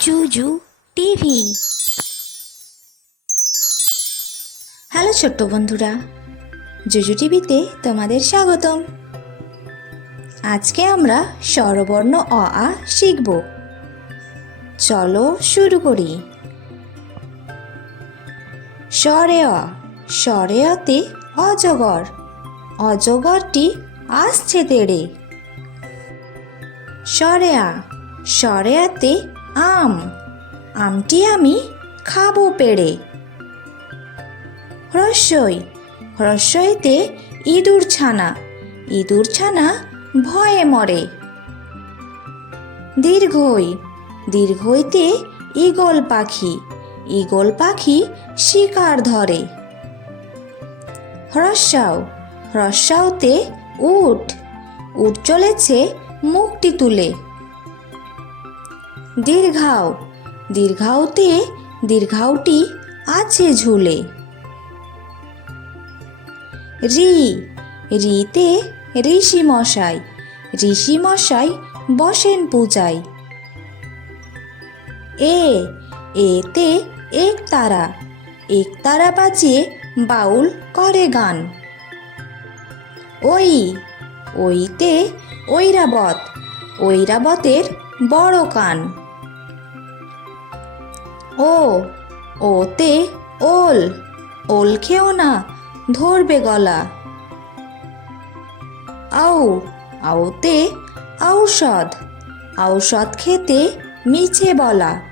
জুজু TV. Hello ছোট্ট বন্ধুরা, জুজু টিভিতে তোমাদের স্বাগতম। আজকে আমরা স্বরবর্ণ অ আ শিখব। চলো শুরু করি। স্বরে অ, স্বরে অতে অজগর, অজগরটি আসছে তেড়ে। স্বরে আ, স্বরে আতে আম, আমটি আমি খাবো পেড়ে। হ্রস্বই, হ্রস্বইতে ইঁদুর ছানা, ইঁদুর ছানা ভয়ে মরে। দীর্ঘই, দীর্ঘইতে ঈগল পাখি, ঈগল পাখি শিকার ধরে। হ্রস্বাউ, হ্রস্বাউতে উট, উট চলেছে মুখটি তুলে। দীর্ঘাউ, দীর্ঘাউতে দীর্ঘাউটি আছে ঝুলে। রি, রিতে ঋষি মশাই, ঋষি মশাই বসেন পূজায়। এ, এতে একতারা, একতারা বাজিয়ে বাউল করে গান। ওই, ওইতে ঐরাবত, ঐরাবতের বড় কান। ও, ওতে ওল, ওল খেও না ধরবে গলা। আউ, আউতে ঔষধ, ঔষধ খেতে মিছে বলা।